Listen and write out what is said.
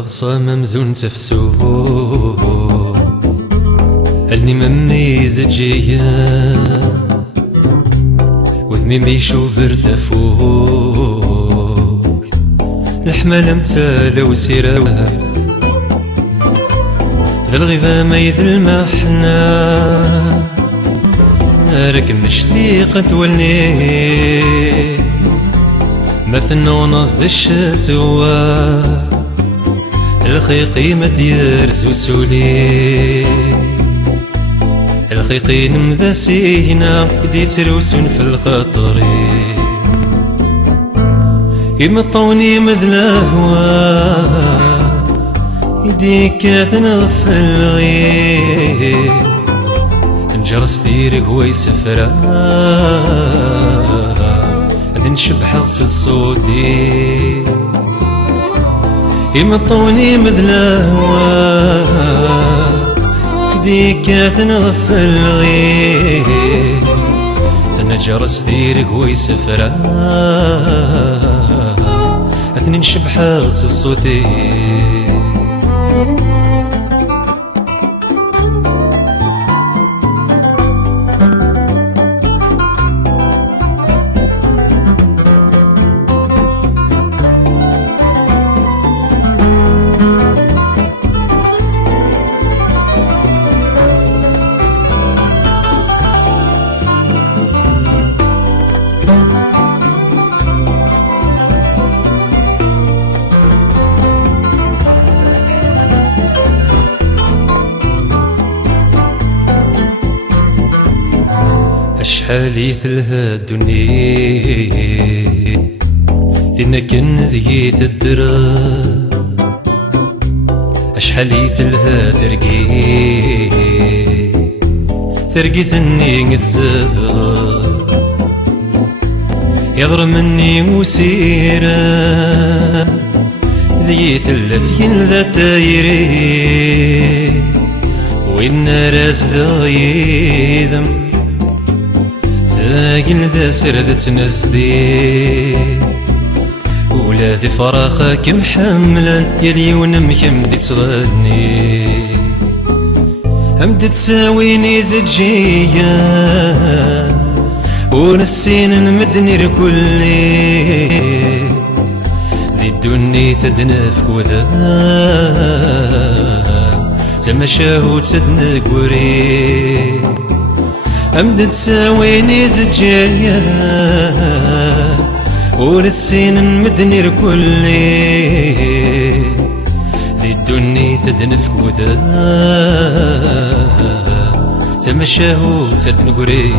تضصى ممزون تفسو هلني مميز جيا وذميمي يشوف ارتفو الحمال امتالة وسيرة ذا الغيبة ما يذل المحنة نارك مشتيقة تولني مثنون ذا الشثوى الخيقي مدير زوسولي الخيقين مذا سينا بدي تروسون في الخطري يمطوني مذ الهوى يديك تنغفل غير نجرس ديرك هو يسفرا اذن شبح غسل صوتي يمطوني مذ الهوى يديك تنغفل غير ثنجرس ديرك هو يسفرا اذن نشبح غسل صوتي أشحال يثلها الدنيا فينا كن ذي الدرا أشحال يثلها ثرقي ثني تزغى يضر مني مسيرة ذي ثلاثين ذا تايري وين راس ذا يذم ذاقل ذا سرد تنزدي ولا ذي فراخك محملا يليون مكمدي تغني همد تساويني زجيا ونسين المدني ركلي ذي الدني تدنفك وذا تمشاهو تدنك وري أمد تساويني زجايا ونسين المدني ركلي ذي الدني تدنفك وذا تمشاهو تدنقري